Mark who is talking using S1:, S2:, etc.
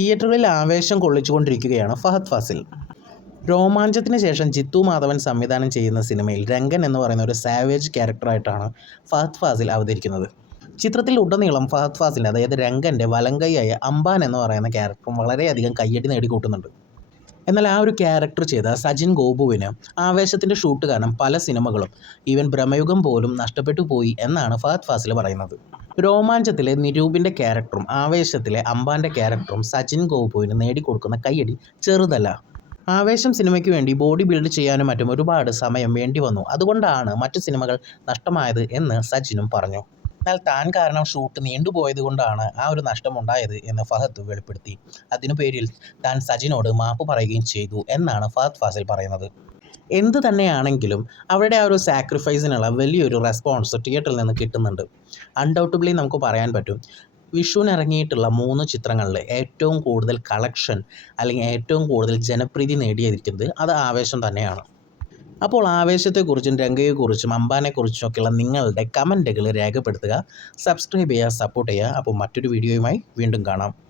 S1: തിയേറ്ററുകളിൽ ആവേശം കൊള്ളിച്ചുകൊണ്ടിരിക്കുകയാണ് ഫഹദ് ഫാസിൽ. രോമാഞ്ചത്തിന് ശേഷം ജിത്തു മാധവൻ സംവിധാനം ചെയ്യുന്ന സിനിമയിൽ രംഗൻ എന്ന് പറയുന്ന ഒരു സാവേജ് ക്യാരക്ടറായിട്ടാണ് ഫഹദ് ഫാസിൽ അവതരിക്കുന്നത്. ചിത്രത്തിൽ ഉടനീളം ഫഹദ് ഫാസിൽ അതായത് രംഗന്റെ വലങ്കൈയായ അംബാൻ എന്ന് പറയുന്ന ക്യാരക്ടറും വളരെയധികം കയ്യടി നേടിക്കൂട്ടുന്നുണ്ട്. എന്നാൽ ആ ഒരു ക്യാരക്ടർ ചെയ്ത സജിൻ ഗോപുവിന് ആവേശത്തിന്റെ ഷൂട്ട് കാരണം പല സിനിമകളും ഈവൻ ഭ്രമയുഗം പോലും നഷ്ടപ്പെട്ടു പോയി എന്നാണ് ഫഹദ് ഫാസിൽ പറയുന്നത്. രോമാഞ്ചത്തിലെ നിരൂപിന്റെ ക്യാരക്ടറും ആവേശത്തിലെ അംബാന്റെ ക്യാരക്ടറും സച്ചിൻ ഗോപുവിന് നേടിക്കൊടുക്കുന്ന കയ്യടി ചെറുതല്ല. ആവേശം സിനിമയ്ക്ക് വേണ്ടി ബോഡി ബിൽഡ് ചെയ്യാനും മറ്റും ഒരുപാട് സമയം വേണ്ടി വന്നു. അതുകൊണ്ടാണ് മറ്റു സിനിമകൾ നഷ്ടമായത് എന്ന് സച്ചിനും പറഞ്ഞു. എന്നാൽ താൻ കാരണം ഷൂട്ട് നീണ്ടുപോയത് കൊണ്ടാണ് ആ ഒരു നഷ്ടമുണ്ടായത് എന്ന് ഫഹദ് വെളിപ്പെടുത്തി. അതിനു പേരിൽ താൻ സജിനോട് മാപ്പ് പറയുകയും ചെയ്തു എന്നാണ് ഫഹദ് ഫാസിൽ പറയുന്നത്. എന്ത് തന്നെയാണെങ്കിലും അവരുടെ ആ ഒരു സാക്രിഫൈസിനുള്ള വലിയൊരു റെസ്പോൺസ് തിയേറ്ററിൽ നിന്ന് കിട്ടുന്നുണ്ട്. അൺഡൗട്ടബിളി നമുക്ക് പറയാൻ പറ്റും. വിഷുവിന് ഇറങ്ങിയിട്ടുള്ള മൂന്ന് ചിത്രങ്ങളിൽ ഏറ്റവും കൂടുതൽ കളക്ഷൻ അല്ലെങ്കിൽ ഏറ്റവും കൂടുതൽ ജനപ്രീതി നേടിയിരിക്കുന്നത് അത് ആവേശം തന്നെയാണ്. അപ്പോൾ ആവേശത്തെക്കുറിച്ചും രംഗയെക്കുറിച്ചും അമ്പാനെക്കുറിച്ചും ഒക്കെയുള്ള നിങ്ങളുടെ കമന്റുകൾ രേഖപ്പെടുത്തുക സബ്സ്ക്രൈബ് ചെയ്യുക സപ്പോർട്ട് ചെയ്യുക. അപ്പോൾ മറ്റൊരു വീഡിയോയുമായി വീണ്ടും കാണാം.